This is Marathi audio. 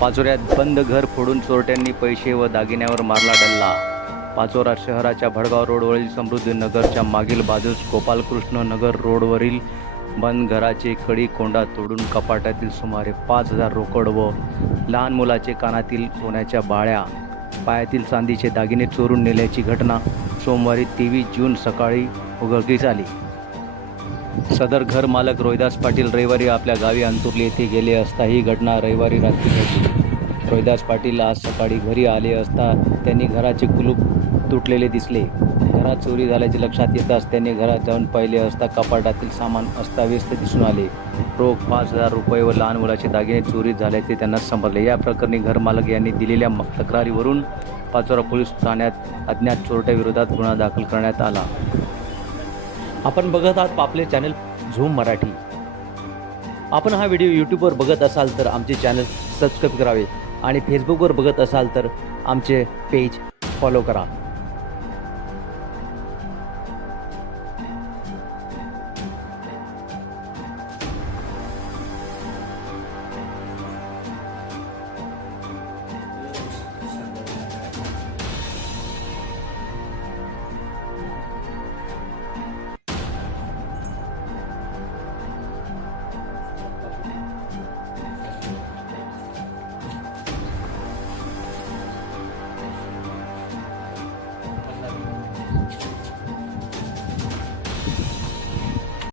पाचोऱ्यात बंद घर फोडून चोरट्यांनी पैसे व दागिन्यावर मारला डल्ला. पाचोरा शहराच्या भडगाव रोडवरील समृद्धी नगरच्या मागील बाजूस गोपालकृष्ण नगर रोडवरील बंद घराचे कडी कोंडा तोडून कपाटातील सुमारे पाच हजार रोकड व लहान मुलाचे कानातील सोन्याच्या बाळ्या पायातील चांदीचे दागिने चोरून नेल्याची घटना सोमवारी तेवीस जून सकाळी उघडकीस आली. सदर घर मालक रोहिदास पाटील रविवारी आपल्या गावी अंतुर्ली येथे गेले असता ही घटना रविवारी रात्री घडली. रोहिदास पाटील आज सकाळी घरी आले असता त्यांनी घराचे कुलूप तुटलेले दिसले. घरात चोरी झाल्याचे लक्षात येताच त्यांनी घरात जाऊन पाहिले असता कपाटातील सामान अस्ताव्यस्त दिसून आले. रोख पाच हजार रुपये व लहान मुलाचे दागिने चोरी झाल्याचे त्यांना समजले. या प्रकरणी घरमालक यांनी दिलेल्या तक्रारीवरून पाचोरा पोलीस ठाण्यात अज्ञात चोरट्याविरोधात गुन्हा दाखल करण्यात आला. आपण बघत आहात आपले चॅनल झूम मराठी. आपण हा व्हिडिओ यूट्यूबवर बघत असाल तर आमचे चॅनल सबस्क्राईब करावे आणि फेसबुकवर बघत असाल तर आमचे पेज फॉलो करा.